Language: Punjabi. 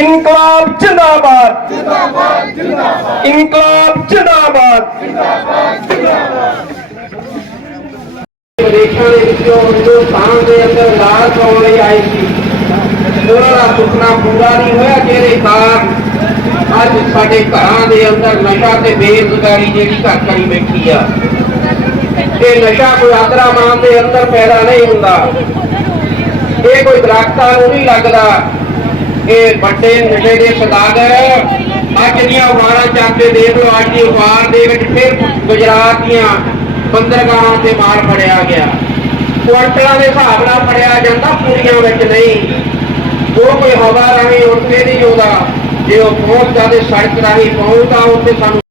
ਇਨਕਲਾਬ ਜਿੰਦਾਬਾਦ। ਜਿੰਦਾਬਾਦ ਜਿੰਦਾਬਾਦ। ਇਨਕਲਾਬ ਜਿੰਦਾਬਾਦ ਦੇ ਵਿੱਚੋਂ ਹਿੰਦੁਸਤਾਨ ਦੇ ਅੰਦਰ ਲਾਲ ਪਾਉਣ ਲਈ ਆਏ ਸੀ, ਉਹਨਾਂ ਦਾ ਸੁਪਨਾ ਪੂਰਾ ਨਹੀਂ ਹੋਇਆ ਜਿਹਦੇ ਕਾਰਨ ਅੱਜ ਸਾਡੇ ਘਰਾਂ ਦੇ ਅੰਦਰ ਨਸ਼ਾ ਤੇ ਬੇਰੁਜ਼ਗਾਰੀ ਜਿਹੜੀ ਘਰ ਕਰੀ ਬੈਠੀ ਆ। ਇਹ ਨਸ਼ਾ ਕੋਈ ਆਦਰਾਮਾਨ ਦੇ ਅੰਦਰ ਪੈਦਾ ਨਹੀਂ ਹੁੰਦਾ। ਇਹ ਕੋਈ ਦਰਖਤਾਂ ਨੂੰ ਨਹੀਂ ਲੱਗਦਾ। ਇਹ ਵੱਡੇ ਨਸ਼ੇ ਦੇ ਸਦਾਗਰ ਅੱਜ ਦੀਆਂ ਅਖਬਾਰਾਂ ਚੱਕ ਕੇ ਦੇਖ ਲਓ, ਅੱਜ ਦੀ ਅਖਬਾਰ ਦੇ ਵਿੱਚ ਫਿਰ ਗੁਜਰਾਤ ਦੀਆਂ ਬੰਦਰਗਾਹਾਂ ਤੇ ਮਾਲ ਫੜਿਆ ਗਿਆ। ਕੁਆਂਟਲਾਂ ਦੇ ਹਿਸਾਬ ਨਾਲ ਫੜਿਆ ਜਾਂਦਾ ਪੂਰੀਆਂ ਵਿੱਚ ਨਹੀਂ। ਉਹ ਕੋਈ ਹਵਾ ਰਾਹੀਂ ਉੱਥੇ ਨਹੀਂ ਆਉਂਦਾ। ਜੇ ਉਹ ਬਹੁਤ ਜ਼ਿਆਦਾ ਸੜਕ ਰਾਹੀਂ ਪਹੁੰਚਦਾ, ਉੱਥੇ ਸਾਨੂੰ